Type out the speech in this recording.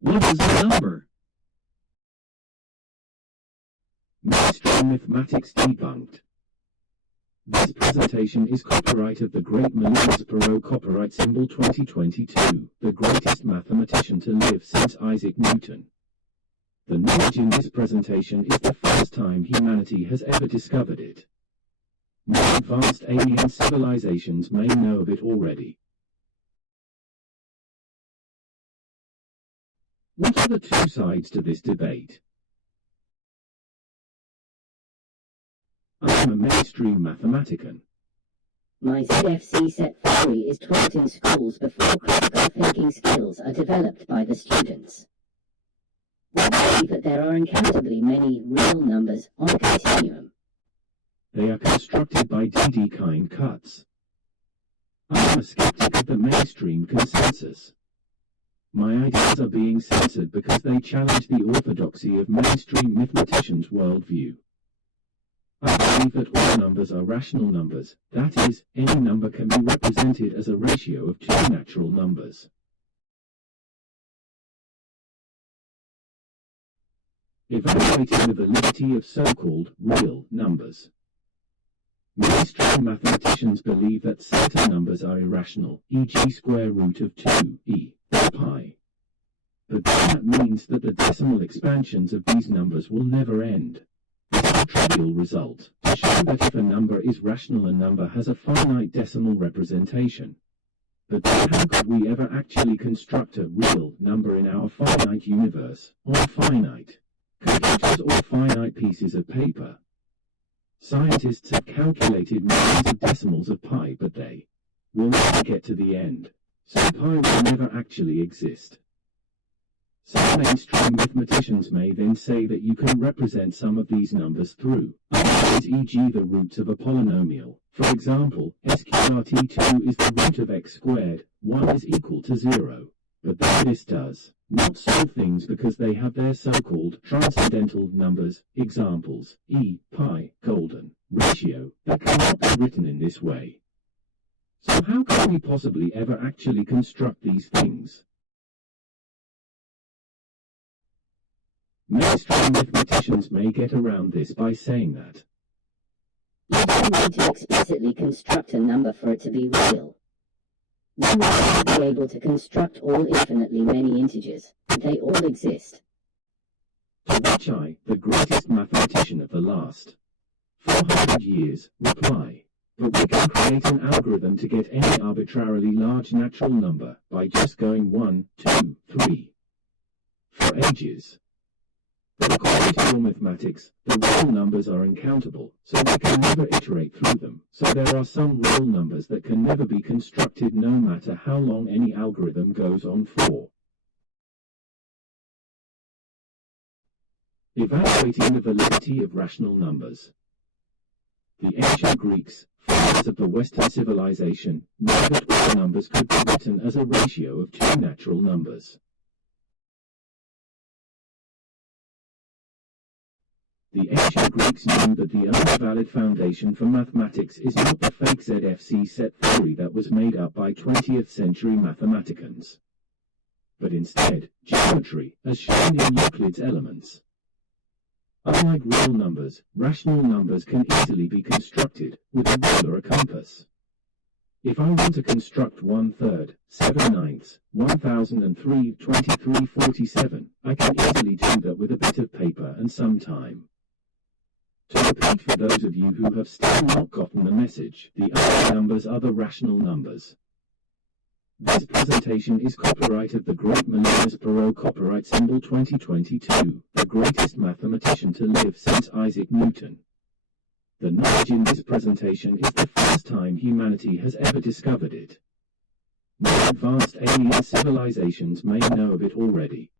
What is a number? Mainstream Mathematics Debunked. This presentation is copyright of the Great Milounus Perot, copyright symbol 2022, the greatest mathematician to live since Isaac Newton. The knowledge in this presentation is the first time humanity has ever discovered it. More advanced alien civilizations may know of it already. What are the two sides to this debate? I am a mainstream mathematician. My ZFC set theory is taught in schools before critical thinking skills are developed by the students. We believe that there are uncountably many real numbers on a continuum. They are constructed by DD-kind cuts. I am a skeptic of the mainstream consensus. My ideas are being censored because they challenge the orthodoxy of mainstream mathematicians' worldview. I believe that all numbers are rational numbers, that is, any number can be represented as a ratio of two natural numbers. Evaluating the validity of so-called real numbers. Mainstream mathematicians believe that certain numbers are irrational, e.g. square root of 2e, or pi. But that means that the decimal expansions of these numbers will never end. This is a trivial result, to show that if a number is rational, a number has a finite decimal representation. But then how could we ever actually construct a real number in our finite universe, or finite computers or finite pieces of paper? Scientists have calculated millions of decimals of pi, but they will never get to the end, so pi will never actually exist. Some mainstream mathematicians may then say that you can represent some of these numbers through other ways, e.g. the roots of a polynomial. For example, sqrt2 is the root of x squared, 1 is equal to 0. But this does not solve things because they have their so-called transcendental numbers, examples, e, pi, golden ratio, that cannot be written in this way. So how can we possibly ever actually construct these things? Mainstream mathematicians may get around this by saying that you don't need to explicitly construct a number for it to be real. We need to be able to construct all infinitely many integers, and they all exist. To which I, the greatest mathematician of the last 400 years, reply, but we can create an algorithm to get any arbitrarily large natural number by just going 1, 2, 3 for ages. But according to your mathematics, the real numbers are uncountable, so we can never iterate through them. So there are some real numbers that can never be constructed no matter how long any algorithm goes on for. Evaluating the validity of rational numbers. The ancient Greeks, fathers of the Western civilization, knew that real numbers could be written as a ratio of two natural numbers. The ancient Greeks knew that the only valid foundation for mathematics is not the fake ZFC set theory that was made up by 20th century mathematicians, but instead, geometry, as shown in Euclid's Elements. Unlike real numbers, rational numbers can easily be constructed, with a rule or a compass. If I want to construct 1/3, 7/9, 1003, 2347, I can easily do that with a bit of paper and some time. To repeat for those of you who have still not gotten the message, the other numbers are the rational numbers. This presentation is copyright of the Great Milounus Perot, copyright symbol 2022, the greatest mathematician to live since Isaac Newton. The knowledge in this presentation is the first time humanity has ever discovered it. More advanced alien civilizations may know of it already.